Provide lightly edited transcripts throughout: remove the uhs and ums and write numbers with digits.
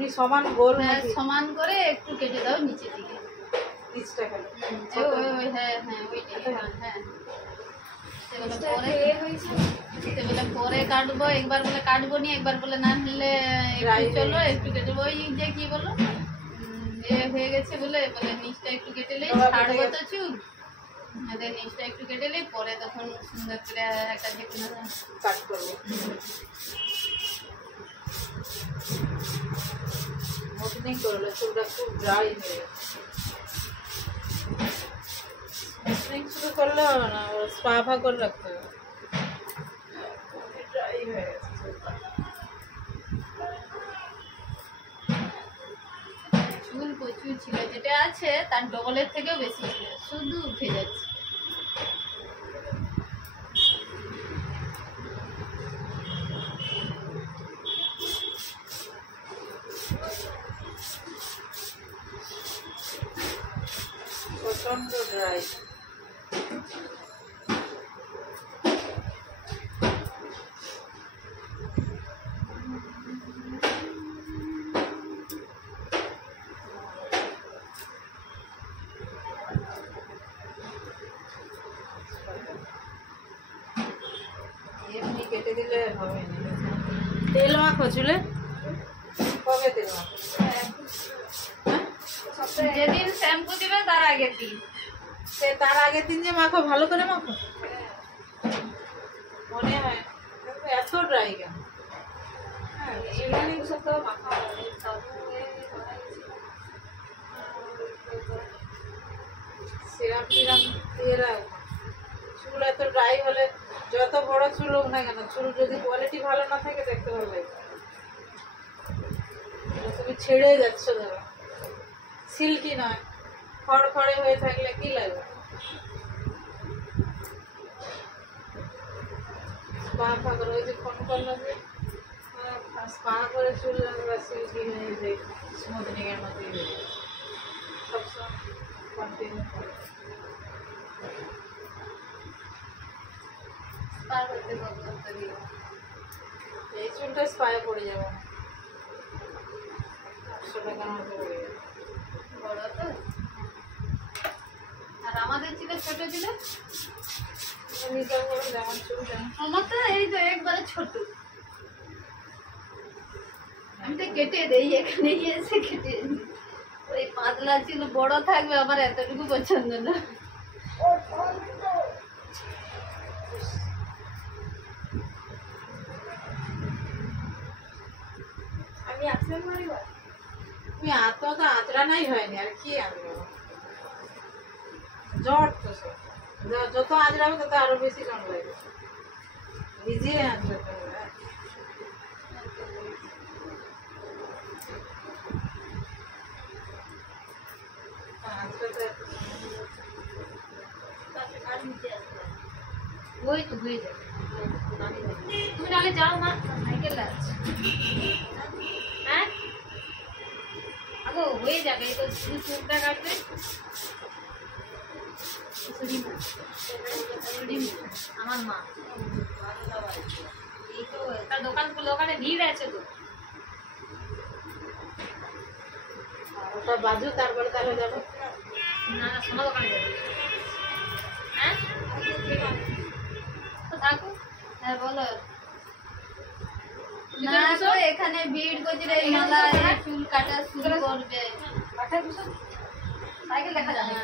এমনি সমান গোল নাকি? সমান করে একটু কেটে দাও নিচে দিকে নিচটা কেন? হ্যাঁ হ্যাঁ ওইটাই হ্যাঁ সেগুলো পরে কাটবো। একবার বলে কাটবো নি, একবার বলে না নিলে চলো একটু কেটে ওই যে কি বলো হয়ে গেছে বলে বলে নিচটা একটু কেটে নেই, ছাড়বো তো চুল, নিচটা একটু কেটে নেই, পরে তখন সুন্দর করে একটা যে কোনো কাট করবো। মতনই করলে চুলটা খুব ড্রাই হয়ে গেছে। শুরু করলে হবে না, স্পা ফা করে রাখতে হবে। ড্রাই হয়ে গেছে চুলটা। চুল প্রচুর ছিল, যেটা আছে তার ডবলের থেকেও বেশি ছিল, শুধু উঠে যাচ্ছে। প্রচন্ড ড্রাই। এমনি কেটে দিলে হবে না। তেল মাখো চুলে? কবে তেল মাখো? যেদিন শ্যাম্পু দিবে তার আগের দিন। তার আগের দিন যে মাখো, ভালো করে মাখো। মনে হয় এত ড্রাই কেন? সিরাম টিরাম দিয়ে রাখো। চুল এত ড্রাই হলে যত বড় চুল হোক না কেন, চুল যদি কোয়ালিটি ভালো না থাকে দেখতে ভালো লাগে। তুমি ছেড়ে যাচ্ছ, ধরো সিল্কি নয়, খড়খড়ে হয়ে থাকলে কি লাগবে? স্পা ফা করে ওই যে ফোন করলো যে স্পা করে চুল সিল্কি হয়ে যায়, স্মুথনিং এর মধ্যে হয়ে যায়। সবসময় কন্টিনিউ করে এই চুলটা স্পায়ে পড়ে যাবে না, 800 টাকার মতো পড়ে যাবে। বড় তো, আর আমাদের ছিল ছোট ছিল। যেমন চুল আমার তো এই তো একবারে ছোট, আমি তো কেটে দেই, এখানে এসে কেটে দিই। ওই পাতলা ছিল, বড় থাকবে, আমার এতটুকু পছন্দ না। আমি আসলে মারিব, তুমি এত তো আঁচড়া নাই হয়নি, আর কি আনবো? জ্বর তো সব, যত আঁচড়াবে তত আরো বেশি জ্বর লাগে। ভিজিয়ে আঁচড়াতে হবে। ওই তো হয়ে যাবে, তুমি নাহলে যাও না, সাইকেল আছে। হ্যাঁ আগো হয়ে যাবে, এই তো চুলটা কাটবে। আমার মা এই তো তার দোকান খুলে, ওখানে ভিড় আছে তো। ওটা বাজু, তারপরে তাহলে যাবো। না না, সোনা দোকানে যাবে। হ্যাঁ তো থাকো। হ্যাঁ বলো। না তো এখানে ভিড় করছে, মেলা চুল কাটা শুরু করবে। সাইকেল দেখা যাবে।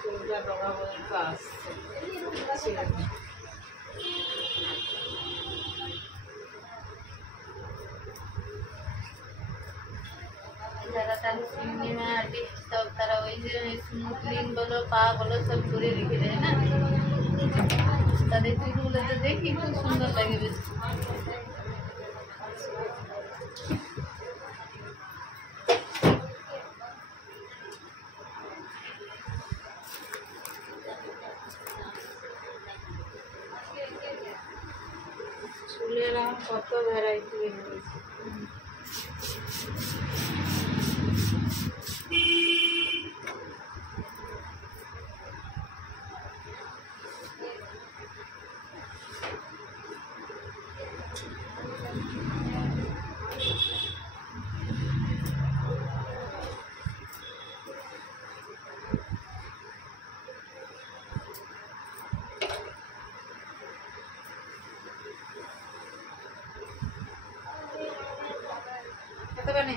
চুলটা ডগা পর্যন্ত আসছে। যারা তার সিনেমা আর্টিস্ট সব, তারা ওই যে স্মুথলিং বলো, পা বলো, সব করে রেখে দেয় না, তাদের চুলগুলো তো দেখি খুব সুন্দর লাগে বেশ। চুলের কত ভ্যারাইটি বেরিয়েছে। খেতে পারি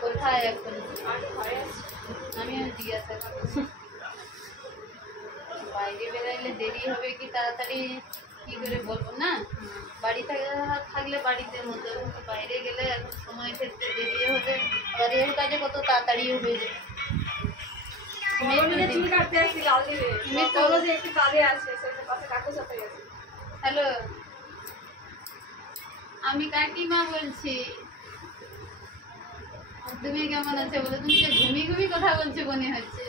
কোথায় এখন আমিও জিজ্ঞাসা করছি বাইরে বেরাইলে দেরি হবে কি তাড়াতাড়ি কি করে বলবো না বাড়ি থাকলে বাড়িতে মতো বাইরে গেলে এখন সময় ক্ষেত্রে দেরি হবে আবার এর কাজে কত তাড়াতাড়িও হয়ে যাবে হ্যালো আমি কাকিমা বলছি তুমি কেমন আছে বলো তুমি যে ঘুমি কথা বলছো মনে হচ্ছে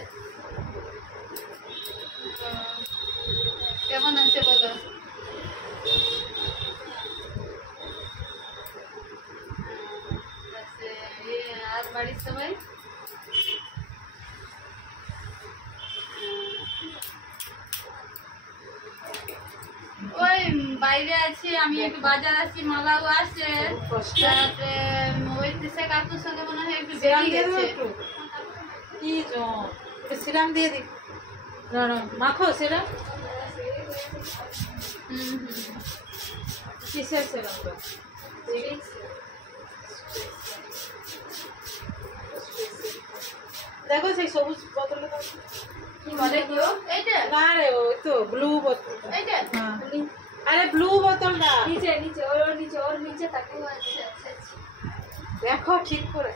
কেমন আছে বলো আর বাড়ির সবাই ওই বাইরে আছি আমি একটু বাজার আছি মালাও আছে তারপরে ওই দেশে কাকুর সঙ্গে মনে হয় একটু বেরিয়ে গেছে কি সিরাম দিয়ে দি মাখো সিরাম কিসের সিরামটা দেখো সেই সবুজ বোতলটা না রে ওই তো ব্লু বোতল আরে ব্লু বোতলটা দেখো ঠিক করে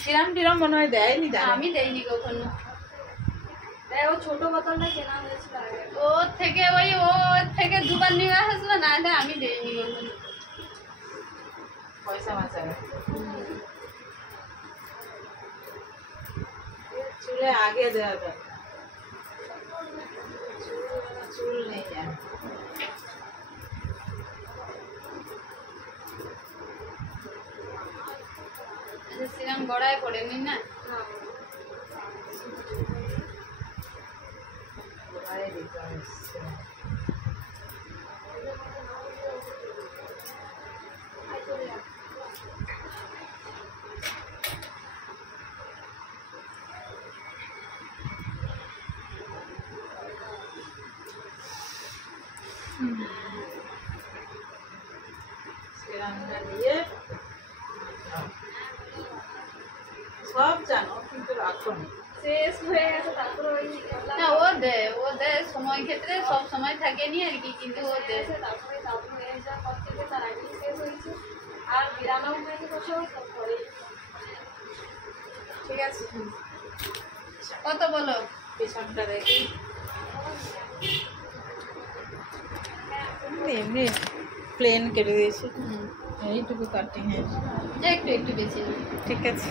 সিরাম টিরাম মনে হয় দেয়নি আমি দেইনি কখনো ও ছোট বোতলটা কেনা হয়েছিল ওর থেকে ওর থেকে দুবার নিয়ে আসলো না আমি দেইনি কখনো পয়সা বাঁচাবে চুলে আগে দেওয়া যায় চুল নেই যায় সিরাম গড়ায় পড়েনি না সব জানো কিন্তু রাখো শেষ হয়ে গেছে তারপরে না ও দে সময় ক্ষেত্রে সব সময় থাকেনি আর কি কিন্তু ও দে তারপরে তার আগে শেষ হয়েছে আর বিরানো হয়েছে পরে ঠিক আছে কত বলো পেছনটা দেখি এমনি প্লেন কেটে দিয়েছি এইটুকু কাটিং হয়েছে একটু বেশি ঠিক আছে